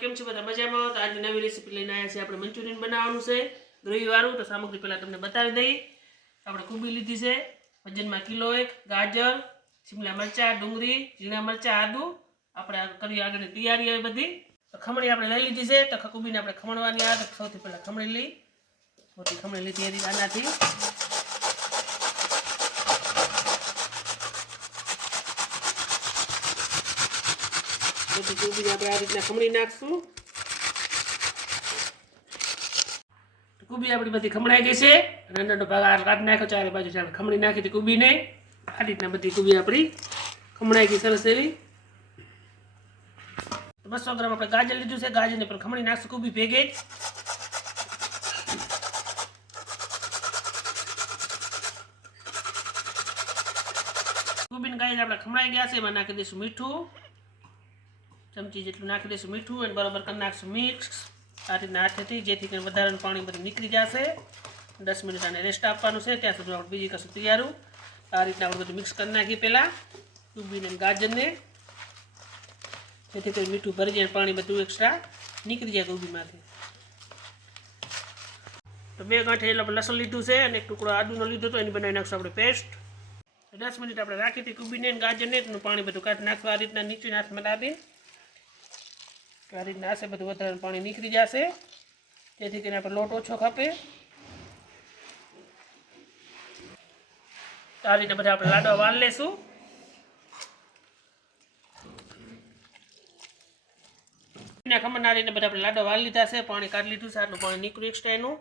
કેમ છો? બધા મજામાં? તો આજે નવી રેસીપી લઈને આવ્યા છે આપણે મંચુરિયન બનાવવાનું છે. ગ્રેવીવાળું તો સામગ્રી પહેલાં તમને બતાવી દઈ. આપણે કુબી લીધી છે. વજનમાં કિલો એક, ગાજર, શિમલા મરચાં, ડુંગળી, ઝીણા મરચાં, આદુ. આપણે કરી આગળની તૈયારી આવી બધી. તો ખમણી આપણે લઈ લીધી છે. તો કુબીને આપણે ખમણવાની આ સૌથી પહેલાં ખમણી લઈ. મોટી ખમણી લીધી આનાથી. બધી કુબીને આપણે આ રીતના ખમણી નાખશું. કુબી આપણી બધી ખમણાઈ ગઈ છે. અને ભાગ કાઢી નાખ્યો, ચારે બાજુ ચાલે ખમણી નાખી હતી કુબીને. આ રીતના બધી કુબી આપણી ખમણાઈ ગઈ, સરસ એવી. બસો ગ્રામ આપણે ગાજર લીધું છે. ગાજરને પણ ખમણી નાખશું, કુબી ભેગે. કુબીન ગાજર આપણે ખમણાઈ ગયા છે, એમાં નાખી દઈશું મીઠું. ચમચી જેટલું નાખી દઈશું મીઠું અને બરાબર કરી નાખશું મિક્સ. આ રીતના હાથેથી જેથી કરીને વધારાનું પાણી બધું નીકળી જશે. દસ મિનિટ આને રેસ્ટ આપવાનું છે. ત્યાં સુધી આપણે બીજી કશું તૈયારું. આ રીતના આપણે બધું મિક્સ કરી નાખીએ પહેલાં. ડુબીને ગાજરને. જેથી કરીને મીઠું ભરી જાય પાણી બધું એક્સ્ટ્રા નીકળી જાય ગોબીમાંથી. તો બે ગાંઠે એટલે આપણે લસણ લીધું છે અને એક ટુકડો આદુનો લીધો તો એની બનાવી નાખશું આપણે પેસ્ટ દસ મિનિટ આપણે રાખી હતી કુબીને ગાજરને. એનું પાણી બધું કાઢી નાખવા આ રીતના નીચે હાથમાં લાવી આ રીતના હશે બધું વધારે પાણી નીકળી જશે. જેથી કરીને આપણે લોટ ઓછો ખપે. આ રીતે બધા આપણે લાડવા વાળ લેશું. ના રીતે બધા આપણે લાડવા વાળ લીધા છે. પાણી કાઢી લીધું છે, આટલું પાણી નીકળ્યું એક્સ્ટ્રા એનું.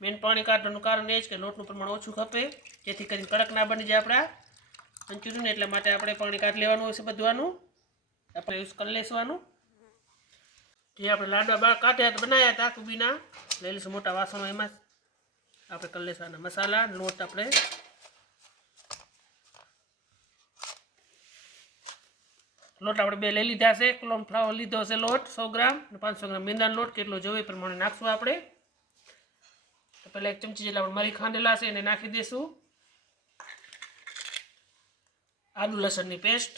મેન પાણી કાઢવાનું કારણ એ જ કે લોટનું પ્રમાણ ઓછું ખપે. જેથી કરીને કડક ના બની જાય આપણા મંચુરિયન એટલા માટે આપણે પાણી કાઢી લેવાનું હોય છે બધવાનું આપણે યુઝ કરી લેશું જે આપણે લાડવા બાર કાઢ્યા હતા બનાવ્યા હતા કુબીના. લઈ લઈશું મોટા વાસણો એમાં આપણે કરી લઈશું આના મસાલા, લોટ આપણે. લોટ આપણે બે લઈ લીધા છે. ક્લોમ ફ્લાવર લીધો છે લોટ, સો ગ્રામ અને પાંચસો ગ્રામ મેંદાનો લોટ કેટલો જોવે એ પ્રમાણે નાખશું આપણે. તો પહેલાં એક ચમચી જેટલા આપણે મરી ખાંડેલા છે એને નાખી દઈશું આદુ લસણની પેસ્ટ.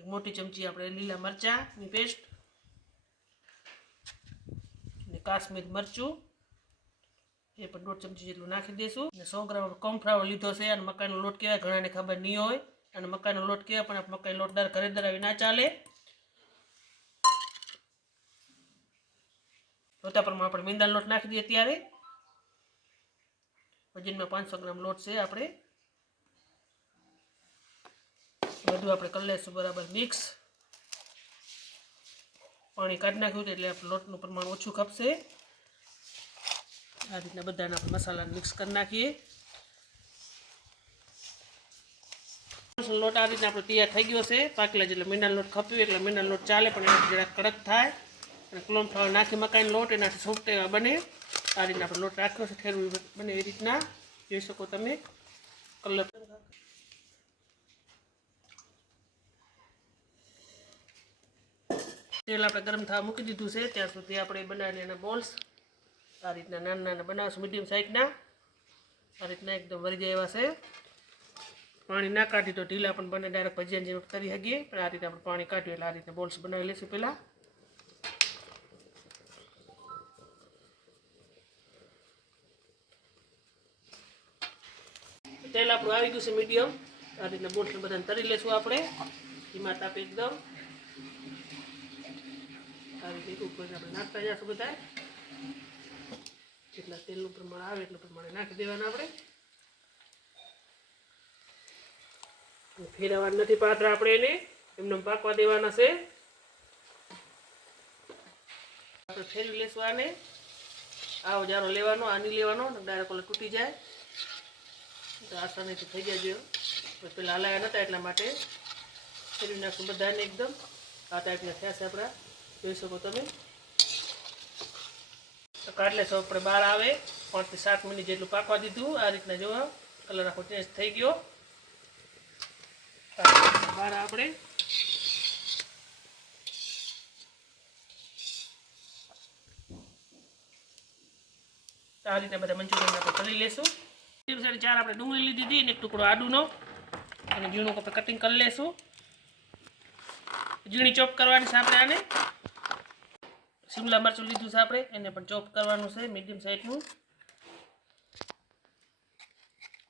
એક મોટી ચમચી આપણે લીલા મરચાંની પેસ્ટ અને કાશ્મીર મરચું, એ પણ દોઢ ચમચી જેટલું નાખી દઈશું. અને સો ગ્રામ કોર્નફ્લાવર લીધો છે અને મકાઈનો લોટ કહેવાય, ઘણાને ખબર નહીં હોય. અને મકાઈનો લોટ કહેવાય, પણ મકાઈ લોટદાર ઘરે આવી ના ચાલે. જોતા પ્રમાણે આપણે મીંદાનો લોટ નાખી દઈએ ત્યારે. વજનમાં પાંચસો ગ્રામ લોટ છે આપણે. બધું આપણે કરી લઈશું બરાબર મિક્સ પાણી કાઢી નાખ્યું એટલે આપણે લોટનું પ્રમાણ ઓછું ખપશે આ રીતના બધાને આપણે મસાલાને મિક્સ કરી નાખીએ. લોટ આ રીતના આપણે તૈયાર થઈ ગયો છે. પાકલા જેટલે મિનરલ લોટ ખપ્યું એટલે મિનરલ લોટ ચાલે પણ એનાથી જરાક કડક થાય. અને ક્લોમ ફ્લાવર નાખી મકાઈનો લોટ, એનાથી સોફ્ટ એવા બને. આ રીતના આપણે લોટ રાખ્યો છે, ઠેરવું બને એ રીતના. જોઈ શકો તમે. કલર તેલ આપણે ગરમ થવા મૂકી દીધું છે. ત્યાં સુધી આપણે બનાવીને એના બોલ્સ આ રીતના નાના નાના બનાવશું. મીડિયમ સાઇઝના આ રીતના એકદમ વરી એવા છે. પાણી ના કાઢી તો ઢીલા પણ બને. ડાયરેક્ટ ભજીયા જેવું કરી શકીએ. પણ આ રીતે આપણે પાણી કાઢ્યું એટલે આ રીતે બોલ્સ બનાવી લઈશું પહેલાં. તેલ આપણું આવી ગયું છે મીડિયમ. આ રીતના બોલ્સ બધાને તરી લઈશું આપણે. ધીમા તાપે એકદમ. આ રીતે ઉપર નાખતા જઈશું બધા જેટલા તેલનું પ્રમાણ આવે એટલું પ્રમાણે નાખી દેવાના આપણે. ફેરવવા નથી પાત્ર આપણે એને, એમને પાકવા દેવાના છે. આપણે ફેરવી લેશું આને. આવો જારો લેવાનો, આની લેવાનો ડાયરેક્ટ ઓલે તૂટી જાય. તો આસાનીથી થઈ જાય પેલા હલાયા નતા એટલા માટે. ફેરવી નાખશું બધાને એકદમ. આ ટાઈપના થયા છે આપણા. જોઈ શકો તમે. કાટલે સૌ આપણે બહાર આવે. પાંચથી સાત મિનિટ જેટલું પાકવા દીધું. આ રીતના જોવા કલર આખો ચેન્જ થઈ ગયો. બહાર આપણે. આ રીતે બધા મંચુરિયન આપણે કરી લેશું. ચાર આપણે ડુંગળી લીધી હતી ને એક ટુકડો આડુનો. અને ઝીણું આપણે કટિંગ કરી લેશું. ઝીણી ચોપ કરવાની છે આપણે આને. શિમલા મરચું લીધું છે આપણે, એને પણ ચોપ કરવાનું છે મીડિયમ સાઈઝનું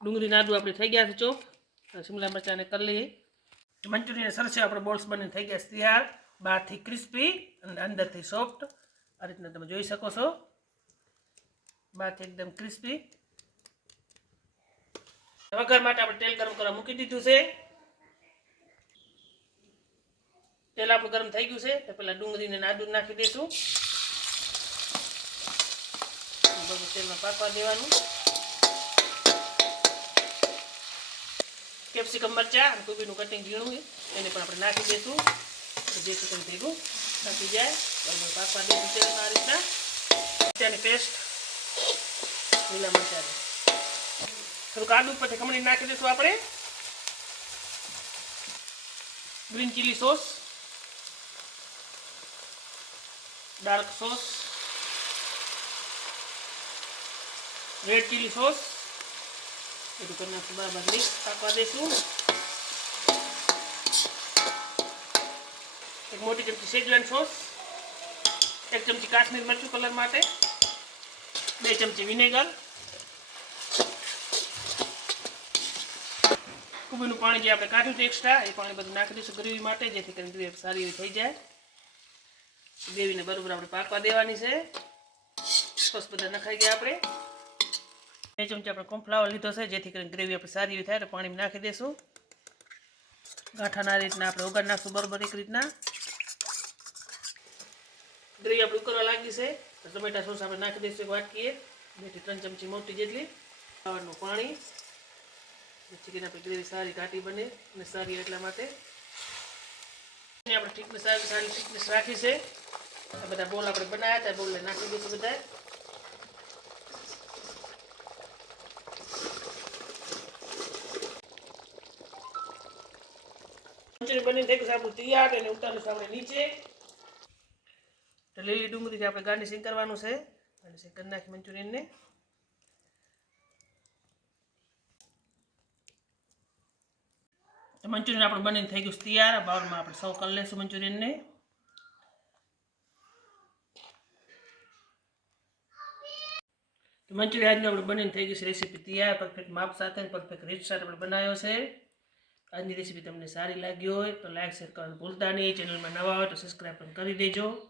ડુંગળી નાદું આપણે થઈ ગયા છે ચોપ શિમલા મરચાંને કરી લઈએ. મંચુરિયન સરસ આપણે બોલ્સ બની થઈ ગયા તૈયાર. બહારથી ક્રિસ્પી અને અંદરથી સોફ્ટ આ રીતના તમે જોઈ શકો છો. બહારથી એકદમ ક્રિસ્પી વઘાર માટે આપણે તેલ ગરમ કરવા મૂકી દીધું છે. તેલ આપણું ગરમ થઈ ગયું છે, તો પેલા ડુંગળીને નાદુ નાખી દઈશું. બધું તેલમાં પાકવા દેવાનું. કેપ્સિકમ મરચા કોબીનું કટિંગ ઝીણું એને પણ આપણે નાખી દઈશું. જેથી કરી ભેગું નાખી જાય, બરાબર પાકવા દઈશું તેલમાં આ રીતના. મરચાની પેસ્ટ, લીલા મરચાની થોડુંક આદુ પછી ખમણી નાખી દઈશું આપણે. Green chilli sauce. Dark sauce red chilli sauce બધું કરી નાખશું બરાબર મિક્સ પાકવા દઈશું એક મોટી ચમચી શેજવાન સોસ એક ચમચી કાશ્મીર મરચું કલર માટે બે ચમચી વિનેગર કુબીનું પાણી જે આપણે કાઢ્યું છે એક્સ્ટ્રા એ પાણી બધું નાખી દઈશું ગ્રેવી માટે જેથી કરીને ગ્રેવી સારી એવી થઈ જાય. ગ્રેવીને બરોબર આપણે પાકવા દેવાની છે. સોસ બધા નખાઈ ગયા આપણે. બે ચમચી આપણે કોર્નફ્લાવર લીધો છે, જેથી કરીને ગ્રેવી આપણે સારી એવી થાય પાણી નાખી દઈશું ગાંઠાના રીતના આપણે ઉગાડી નાખશું બરોબર એક રીતના. ગ્રેવી આપણે ઉકળવા લાગી છે, તો ટમેટા સોસ આપણે નાખી દઈશું એક વાટકીએ. બેથી ત્રણ ચમચી મોટી જેટલી ફ્લાવરનું પાણી. કરીને આપણી ગ્રેવી સારી ઘાટી બને અને સારી એટલા માટે. આપણે ઠીકનેસ સારી સારી ઠીકનેસ રાખી છે. આ બધા બોલ આપણે બનાવ્યા હતા બોલને નાખી દઈશું બધા મંચુરિયન બની છે, આપણું તૈયાર એને ઉતારીશું આપણે નીચે. તો લીલી ડુંગળીથી આપણે ગાર્નિશિંગ કરવાનું છે. ગાર્નિશિંગ કરી નાખી મંચુરિયનને મંચુરિયન આપણું બનીને થઈ ગયું તૈયાર. આ બાઉલમાં આપણે સૌ કરી લઈશું મંચુરિયનને. તો આજનું આપણે બનીને થઈ ગયું છે રેસીપી તૈયાર. પરફેક્ટ માપ સાથે પરફેક્ટ રીત સાથે આપણે બનાવ્યો છે. આજની રેસીપી તમને સારી લાગી હોય તો લાઇક શેર કરવાનું ભૂલતા નહીં. ચેનલમાં નવા હોય તો સબસ્ક્રાઈબ પણ કરી દેજો.